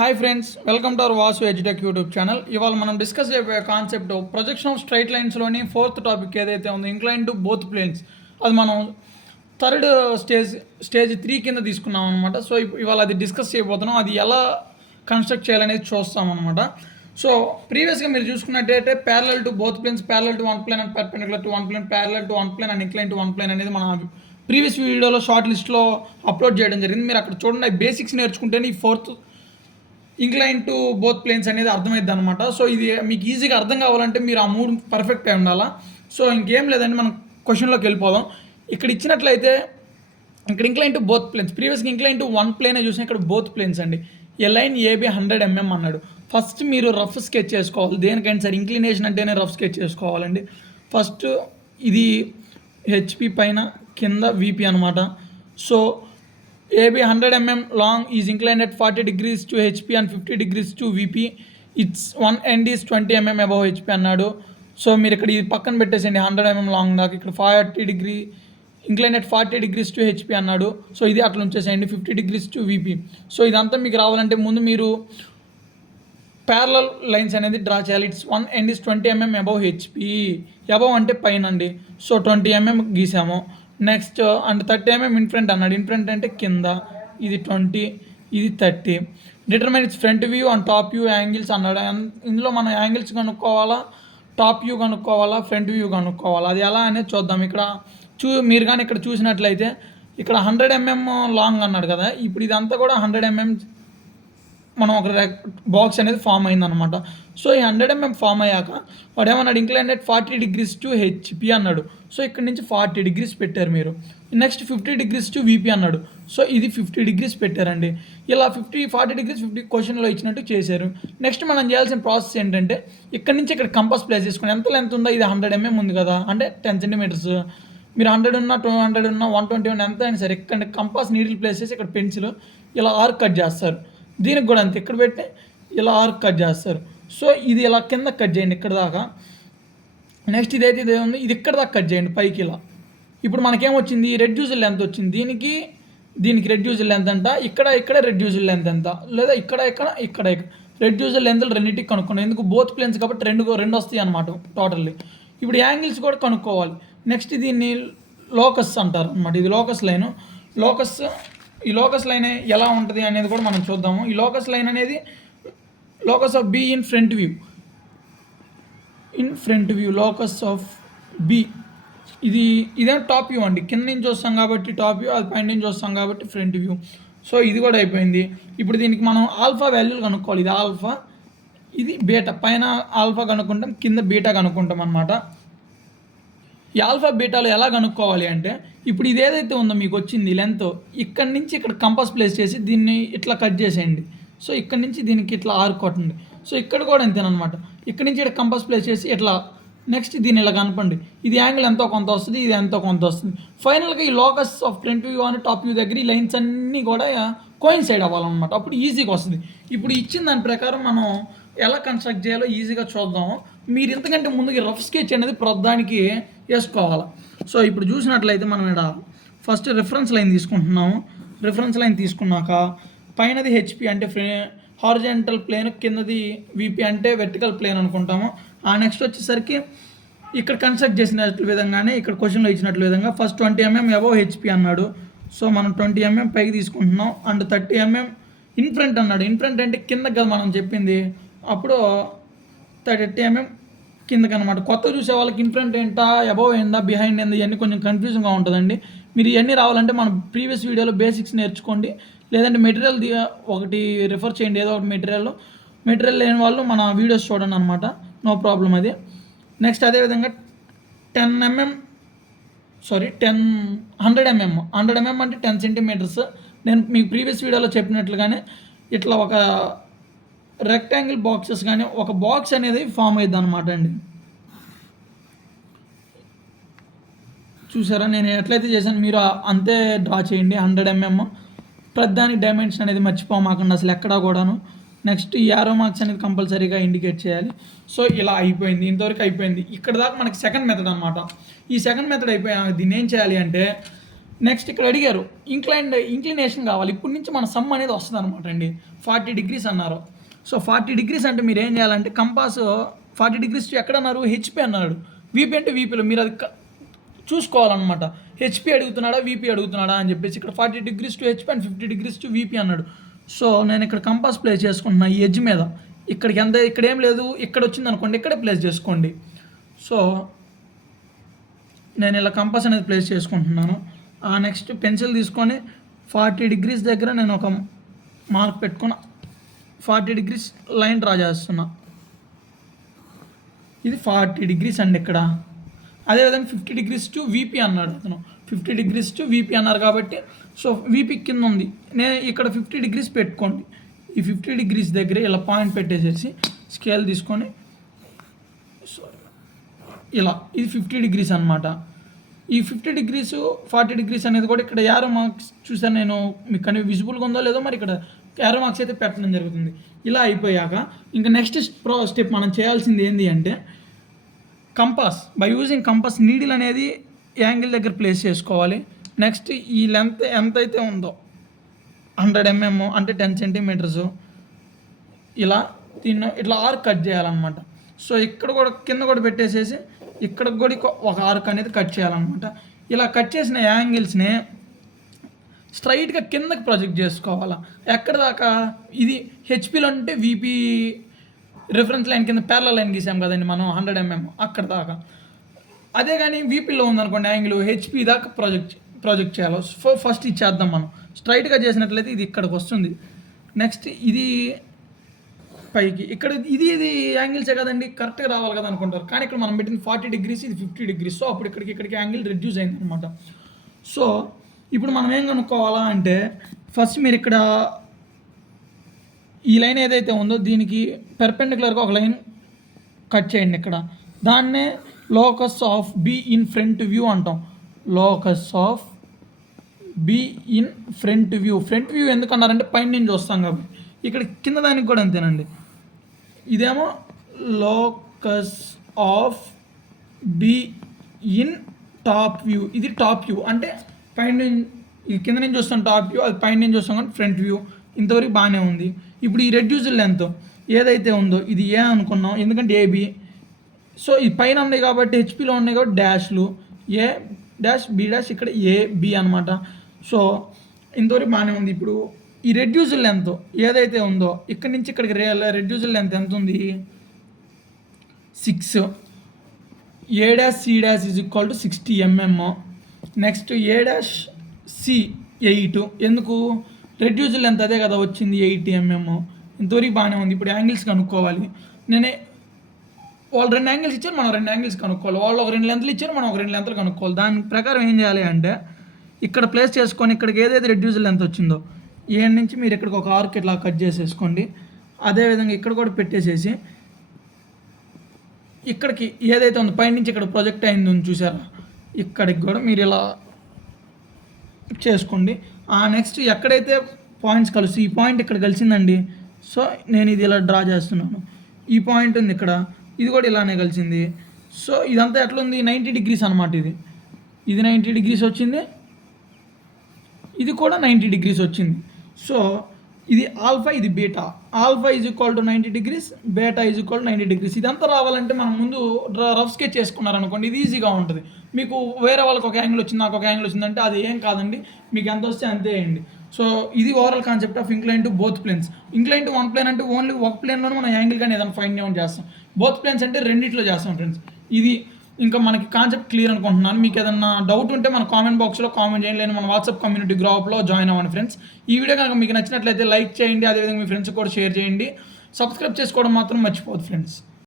Hi friends, welcome to our Vasu edutech YouTube channel. ఇవాళ మనం discuss చేయబోయే కాన్సెప్ట్ ప్రొజెక్షన్ ఆఫ్ స్ట్రైట్ లైన్స్లోని fourth topic ఏదైతే ఉందో ఇంక్లైన్ టు బోత్ ప్లేన్స్. అది మనం థర్డ్ స్టేజ్ 3 కింద తీసుకున్నాం అనమాట. సో ఇవాళ అది డిస్కస్ చేయబోతున్నాం. అది ఎలా కన్స్ట్రక్ట్ చేయాలనేది చూస్తామన్నమాట. సో ప్రీవియస్గా మీరు చూసుకున్నట్టయితే parallel to both planes, parallel to one plane and perpendicular to one plane, parallel to one plane and incline to one plane అనేది మన ప్రీవియస్ వీడియోలో షార్ట్ లిస్ట్లో అప్లోడ్ చేయడం జరిగింది. మీరు అక్కడ చూడండి, బేసిక్స్ నేర్చుకుంటేనే ఈ fourth incline to both planes అనేది అర్థమైద్ది అనమాట. సో ఇది మీకు ఈజీగా అర్థం కావాలంటే మీరు ఆ మూడు పర్ఫెక్ట్ అయి ఉండాలా. సో ఇంకేం లేదండి, మనం క్వశ్చన్లోకి వెళ్ళిపోదాం. ఇక్కడ ఇచ్చినట్లయితే ఇక్కడ ఇంక్లైన్ టు బోత్ ప్లేన్స్, ప్రీవియస్గా ఇంక్లైన్ టు వన్ ప్లేనే చూసిన, ఇక్కడ బోత్ ప్లేన్స్ అండి. ఏ లైన్ ఏబి 100 mm అన్నాడు. ఫస్ట్ మీరు రఫ్ స్కెచ్ చేసుకోవాలి. దేనికైనా సరే ఇంక్లినేషన్ అంటేనే రఫ్ స్కెచ్ చేసుకోవాలండి. ఫస్ట్ ఇది హెచ్పి పైన, కింద విపి అనమాట. So AB 100 mm long is inclined at 40 degrees to HP and 50 degrees to VP. Its one end is 20 mm above HP అన్నాడు. సో మీరు ఇక్కడ ఇది పక్కన పెట్టేసండి, 100 mm లాంగ్ దాకా. ఇక్కడ 40 degree incline at 40 degrees to HP అన్నాడు. So ఇది అట్లా ఉంచేసేయండి, 50 degrees to VP. సో ఇదంతా మీకు రావాలంటే ముందు మీరు ప్యారలల్ లైన్స్ అనేది డ్రా చేయాలి. It's one end is 20 mm above HP. Above అంటే పైన అండి. సో 20 mm గీసాము. Next and 30 mm in front అన్నాడు. ఇన్ ఫ్రంట్ అంటే కింద. ఇది 20, ఇది 30. Determine its front view and top view angles అన్నాడు. ఇందులో మనం యాంగిల్స్ కనుక్కోవాలా, టాప్ వ్యూ కనుక్కోవాలా, ఫ్రంట్ వ్యూ కనుక్కోవాలా. అది ఎలా అనేది చూద్దాం. ఇక్కడ మీరు కానీ ఇక్కడ చూసినట్లయితే ఇక్కడ 100 mm లాంగ్ అన్నాడు కదా. ఇప్పుడు ఇదంతా కూడా 100 mm మనం ఒక బాక్స్ అనేది ఫామ్ అయిందనమాట. సో ఈ 100 mm ఫామ్ అయ్యాక వాడు ఏమన్నాడు, incline at 40 degrees to HP అన్నాడు. సో ఇక్కడ నుంచి 40 degrees పెట్టారు మీరు. నెక్స్ట్ 50 degrees to VP అన్నాడు. సో ఇది 50 degrees పెట్టారండి. ఇలా 40 degrees 50 క్వశ్చన్లో ఇచ్చినట్టు చేశారు. నెక్స్ట్ మనం చేయాల్సిన ప్రాసెస్ ఏంటంటే, ఇక్కడ నుంచి ఇక్కడ కంపాస్ ప్లేస్ చేసుకుని ఎంత లెంత్ ఉందో, ఇది 100 mm ఉంది కదా, అంటే 10 centimeters. మీరు 100 ఉన్నా, 200 ఉన్నా, 120 ఉన్నా, ఎంత అయినా సరే ఇక్కడ కంపాస్ నీడిల్ ప్లేస్ చేసి ఇక్కడ పెన్సిల్ ఇలా ఆర్క్ కట్ చేస్తారు. దీనికి కూడా అంతే, ఇక్కడ పెట్టి ఇలా ఆర్క్ కట్ చేస్తారు. సో ఇది ఇలా కింద కట్ చేయండి ఇక్కడ దాకా. నెక్స్ట్ ఇదైతే ఇదే ఉంది, ఇది ఇక్కడ దాకా కట్ చేయండి పైకి ఇలా. ఇప్పుడు మనకేమొచ్చింది, రెడ్యూజల్ లెంత్ వచ్చింది. దీనికి రెడ్యూజల్ లెంత్ అంట. ఇక్కడ రెడ్యూజల్ లెంత్ ఎంత, లేదా ఇక్కడ రెడ్యూజల్ లెంత్లు రెండింటికి కనుక్కున్నాం. ఎందుకు, బోత్ ప్లేన్స్ కాబట్టి రెండు వస్తాయి అనమాట టోటల్లీ. ఇప్పుడు యాంగిల్స్ కూడా కనుక్కోవాలి. నెక్స్ట్ దీన్ని లోకస్ అంటారు అనమాట. ఇది లోకస్ లైను. ఈ లోకస్ లైన్ ఎలా ఉంటుంది అనేది కూడా మనం చూద్దాము. ఈ లోకస్ లైన్ అనేది locus of B in front view locus of B. ఇదే టాప్ వ్యూ అండి. కింద నుంచి వస్తాం కాబట్టి టాప్ వ్యూ, అది పైన నుంచి వస్తాం కాబట్టి ఫ్రంట్ వ్యూ. సో ఇది కూడా అయిపోయింది. ఇప్పుడు దీనికి మనం ఆల్ఫా వాల్యూలు కనుక్కోవాలి. ఇది ఆల్ఫా, ఇది బీటా. పైన ఆల్ఫా కనుక్కుంటాం, కింద బీటా కనుక్కుంటాం అనమాట. ఈ ఆల్ఫా బీటాలు ఎలా కనుక్కోవాలి అంటే, ఇప్పుడు ఇది ఏదైతే ఉందో మీకు వచ్చింది లెంత్, ఇక్కడి నుంచి ఇక్కడ కంపాస్ ప్లేస్ చేసి దీన్ని ఇట్లా కట్ చేసేయండి. సో ఇక్కడి నుంచి దీనికి ఇట్లా ఆర్క్ కొట్టండి. సో ఇక్కడ కూడా అంతేనమాట. ఇక్కడి నుంచి ఇక్కడ కంపాస్ ప్లేస్ చేసి ఇట్లా, నెక్స్ట్ దీన్ని ఇలా కనపండి. ఇది యాంగిల్ ఎంతో కొంత వస్తుంది, ఇది ఎంతో కొంత వస్తుంది. ఫైనల్గా ఈ లోకస్ ఆఫ్ ఫ్రంట్ వ్యూ అని టాప్ వ్యూ దగ్గర ఈ లైన్స్ అన్నీ కూడా కోయిన్సైడ్ అవ్వాలన్నమాట. అప్పుడు ఈజీగా వస్తుంది. ఇప్పుడు ఇచ్చిన దాని ప్రకారం మనం ఎలా కన్స్ట్రక్ట్ చేయాలో ఈజీగా చూద్దాం. మీరు ఇంతకంటే ముందుకి రఫ్ స్కెచ్ అనేది ప్రొద్దానికి వేసుకోవాలి. సో ఇప్పుడు చూసినట్లయితే మనం ఇక్కడ ఫస్ట్ రిఫరెన్స్ లైన్ తీసుకుంటున్నాము. రిఫరెన్స్ లైన్ తీసుకున్నాక పైనది హెచ్పి అంటే హారిజాంటల్ ప్లేన్, కిందది విపి అంటే వెర్టికల్ ప్లేన్ అనుకుంటాము. ఆ నెక్స్ట్ వచ్చేసరికి ఇక్కడ కన్స్ట్రక్ట్ చేసినట్లు విధంగానే ఇక్కడ క్వశ్చన్లో ఇచ్చినట్లు విధంగా ఫస్ట్ 20 mm అబవ్ హెచ్పి అన్నాడు. సో మనం 20 mm పైకి తీసుకుంటున్నాం. అండ్ 30 mm ఇన్ ఫ్రంట్ అన్నాడు. ఇన్ ఫ్రంట్ అంటే కిందకి కదా మనం చెప్పింది. అప్పుడు 30 mm కిందకి అనమాట. కొత్త చూసే వాళ్ళకి ఇన్ ఫ్రంట్ ఏంటా, అబవ్ ఏందా, బిహైండ్ ఏందా, ఇవన్నీ కొంచెం కన్ఫ్యూజన్గా ఉంటుందండి. మీరు ఇవన్నీ రావాలంటే మన ప్రీవియస్ వీడియోలో బేసిక్స్ నేర్చుకోండి, లేదంటే మెటీరియల్ ఒకటి రిఫర్ చేయండి. ఏదో ఒకటి మెటీరియల్ లేని వాళ్ళు మన వీడియోస్ చూడండి అనమాట. నో ప్రాబ్లం అది. నెక్స్ట్ అదేవిధంగా 100 mm అంటే 10 centimeters. నేను మీకు ప్రీవియస్ వీడియోలో చెప్పినట్లుగానే ఇట్లా ఒక రెక్టాంగిల్ బాక్సెస్ కానీ ఒక బాక్స్ అనేది ఫామ్ అయ్యిద్ది అనమాట అండి. చూసారా, నేను ఎట్లయితే చేశాను మీరు అంతే డ్రా చేయండి. 100 mm ప్రతిదానికి డైమెన్షన్ అనేది మర్చిపోమాకండి అసలు ఎక్కడా కూడాను. నెక్స్ట్ ఈ యారో మార్క్స్ అనేది కంపల్సరీగా ఇండికేట్ చేయాలి. సో ఇలా అయిపోయింది, ఇంతవరకు అయిపోయింది. ఇక్కడ దాకా మనకి సెకండ్ మెథడ్ అనమాట. ఈ సెకండ్ మెథడ్ అయిపోయా దీన్ని ఏం చేయాలి అంటే, నెక్స్ట్ ఇక్కడ అడిగారు ఇంక్లినేషన్ కావాలి. ఇప్పటి నుంచి మన సమ్ అనేది వస్తుంది అనమాట అండి. 40 డిగ్రీస్ అన్నారు. సో 40 డిగ్రీస్ అంటే మీరు ఏం చేయాలంటే కంపాస్ 40 డిగ్రీస్ ఎక్కడ అన్నారు, హెచ్పి అన్నాడు. వీపీ అంటే వీపీలో మీరు అది చూసుకోవాలన్నమాట. హెచ్పి అడుగుతున్నాడా వీపీ అడుగుతున్నాడా అని చెప్పేసి ఇక్కడ 40 degrees to HP and 50 degrees to VP అన్నాడు. సో నేను ఇక్కడ కంపాస్ ప్లేస్ చేసుకుంటున్నా ఈ ఎడ్జ్ మీద. ఇక్కడికి ఎంత ఇక్కడ ఏం లేదు, ఇక్కడ వచ్చింది అనుకోండి, ఇక్కడే ప్లేస్ చేసుకోండి. సో నేను ఇలా కంపాస్ అనేది ప్లేస్ చేసుకుంటున్నాను. నెక్స్ట్ పెన్సిల్ తీసుకొని 40 డిగ్రీస్ దగ్గర నేను ఒక మార్క్ పెట్టుకొని 40 డిగ్రీస్ లైన్ డ్రా చేస్తున్నా. ఇది 40 డిగ్రీస్ అండి ఇక్కడ. అదేవిధంగా 50 డిగ్రీస్ టు వీపీ అన్నాడు అతను. 50 డిగ్రీస్ టు వీపీ అన్నారు కాబట్టి సో వీపీ కింద ఉంది. నేను ఇక్కడ 50 డిగ్రీస్ పెట్టుకోండి. ఈ 50 డిగ్రీస్ దగ్గర ఇలా పాయింట్ పెట్టేసేసి స్కేల్ తీసుకొని ఇలా ఇది 50 డిగ్రీస్ అనమాట. ఈ 50 డిగ్రీస్ 40 డిగ్రీస్ అనేది కూడా ఇక్కడ యారో మార్క్స్ చూసాను నేను, మీకు కానీ విజిబుల్గా ఉందో లేదో మరి ఇక్కడ యారో మార్క్స్ అయితే పెట్టడం జరుగుతుంది. ఇలా అయిపోయాక ఇంకా నెక్స్ట్ స్టెప్ మనం చేయాల్సింది ఏంటి అంటే compass. By using compass needle అనేది యాంగిల్ దగ్గర ప్లేస్ చేసుకోవాలి. నెక్స్ట్ ఈ లెంత్ ఎంత అయితే ఉందో 100 mm అంటే 10 సెంటీమీటర్స్ ఇలా దీన్ని ఇట్లా ఆర్క్ కట్ చేయాలన్నమాట. సో ఇక్కడ కూడా కింద కూడా పెట్టేసేసి ఇక్కడ కూడా ఒక ఆర్క్ అనేది కట్ చేయాలన్నమాట. ఇలా కట్ చేసిన యాంగిల్స్ని స్ట్రైట్గా కిందకి ప్రొజెక్ట్ చేసుకోవాలా. ఎక్కడ దాకా, ఇది హెచ్పిలో అంటే వీపీ రిఫరెన్స్ లైన్ కింద ప్యారలల్ లైన్ గీసాం కదండి మనం 100 mm అక్కడ దాకా. అదే కానీ వీపీలో ఉందనుకోండి యాంగిల్ హెచ్పి దాకా ప్రొజెక్ట్ చేయాలి. ఫస్ట్ ఇది చేద్దాం మనం. స్ట్రైట్గా చేసినట్లయితే ఇది ఇక్కడికి వస్తుంది. నెక్స్ట్ ఇది పైకి ఇక్కడ ఇది యాంగిల్సే కదండి, కరెక్ట్గా రావాలి కదా అనుకుంటారు. కానీ ఇక్కడ మనం పెట్టిన 40 డిగ్రీస్, ఇది 50 డిగ్రీస్. సో అప్పుడు ఇక్కడికి యాంగిల్ రెడ్యూస్ అయింది అనమాట. సో ఇప్పుడు మనం ఏం కనుక్కోవాలా అంటే ఫస్ట్ మీరు ఇక్కడ ఈ లైన్ ఏదైతే ఉందో దీనికి పెర్పెండిక్యులర్గా ఒక లైన్ కట్ చేయండి ఇక్కడ. దాన్నే locus of B in front view అంటాం. Locus of B in front view. Front view ఎందుకు అన్నారంటే పైన నుంచి వస్తాం కాబట్టి. ఇక్కడ కింద దానికి కూడా అంతేనండి. ఇదేమో locus of B in top view. ఇది టాప్ వ్యూ అంటే పైన ఇది కింద నుంచి వస్తాం టాప్ వ్యూ, అది పైన నుంచి వస్తాం కానీ ఫ్రంట్ వ్యూ. ఇంతవరకు బాగానే ఉంది. ఇప్పుడు ఈ రెడ్యూస్డ్ లెంత్ ఏదైతే ఉందో ఇది ఏ అనుకున్నాం, ఎందుకంటే ఏబి. సో ఈ పైన ఉన్నాయి కాబట్టి హెచ్పిలో ఉన్నాయి కాబట్టి డాష్లు ఏ డాష్ బి డాష్, ఇక్కడ ఏ బి అనమాట. సో ఇంతవరకు బాగానే ఉంది. ఇప్పుడు ఈ రెడ్యూస్డ్ లెంత్ ఏదైతే ఉందో ఇక్కడ నుంచి ఇక్కడికి రెడ్యూస్డ్ లెంత్ ఎంత ఉంది, 6. A dash C dash is equal to 60 mm. Next A dash C 8. ఎందుకు, రెడ్యూస్డ్ లెంత్ అదే కదా వచ్చింది 80 mm. ఇంతవరకు బాగానే ఉంది. ఇప్పుడు యాంగిల్స్ కనుక్కోవాలి. వాళ్ళు 2 యాంగిల్స్ ఇచ్చారు, మనం 2 యాంగిల్స్ కనుక్కోవాలి. వాళ్ళు ఒక 2 లెంత్లు ఇచ్చారు, మనం ఒక 2 లెంత్లు కనుక్కోవాలి. దాని ప్రకారం ఏం చేయాలి అంటే ఇక్కడ ప్లేస్ చేసుకొని ఇక్కడికి ఏదైతే రెడ్యూస్డ్ లెంత్ వచ్చిందో ఏ నుంచి మీరు ఇక్కడికి ఒక ఆర్క్ ఇట్లా కట్ చేసేసుకోండి. అదేవిధంగా ఇక్కడ కూడా పెట్టేసేసి ఇక్కడికి ఏదైతే ఉందో పైనుంచి ఇక్కడ ప్రొజెక్ట్ అయింది చూసారా, ఇక్కడికి కూడా మీరు ఇలా చేసుకోండి. నెక్స్ట్ ఎక్కడైతే పాయింట్స్ కలిసి ఈ పాయింట్ ఇక్కడ కలిసిందండి. సో నేను ఇది ఇలా డ్రా చేస్తున్నాను. ఈ పాయింట్ ఉంది ఇక్కడ, ఇది కూడా ఇలానే కలిసింది. సో ఇదంతా ఎట్లుంది, 90 డిగ్రీస్ అనమాట. ఇది 90 డిగ్రీస్ వచ్చింది, ఇది కూడా 90 డిగ్రీస్ వచ్చింది. సో ఇది ఆల్ఫా, ఇది beta. Alpha is equal to 90 degrees, beta is equal to 90 degrees. ఇదంతా రావాలంటే మనం ముందు రఫ్ స్కెచ్ చేసుకున్నారనుకోండి, ఇది ఈజీగా ఉంటుంది. మీకు వేరే వాళ్ళకి ఒక యాంగిల్ వచ్చింది, నాకు ఒక యాంగిల్ వచ్చిందంటే అది ఏం కాదండి, మీకు ఎంత వస్తే అంతే వేయండి. సో ఇది overall concept of incline to both planes. Incline to one plane అంటే ఓన్లీ ఒక ప్లేన్లోనే మనం యాంగిల్ కానీ ఏదైనా ఫైండ్ అవుట్ చేస్తాం. బోత్ ప్లేన్స్ అంటే రెండిట్లో చేస్తాం ఫ్రెండ్స్. ఇది ఇంకా మనకి కాన్సెప్ట్ క్లియర్ అనుకుంటున్నాను. మీకు ఏదన్నా డౌట్ ఉంటే మన కామెంట్ బాక్స్లో కామెంట్ చేయండి, లేదా మన వాట్సాప్ కమ్యూనిటీ గ్రూప్లో జాయిన్ అవ్వండి ఫ్రెండ్స్. ఈ వీడియో కనుక మీకు నచ్చినట్లయితే లైక్ చేయండి, అదేవిధంగా మీ ఫ్రెండ్స్ కూడా షేర్ చేయండి. సబ్స్క్రైబ్ చేసుకోవడం మాత్రం మర్చిపోవద్దు ఫ్రెండ్స్.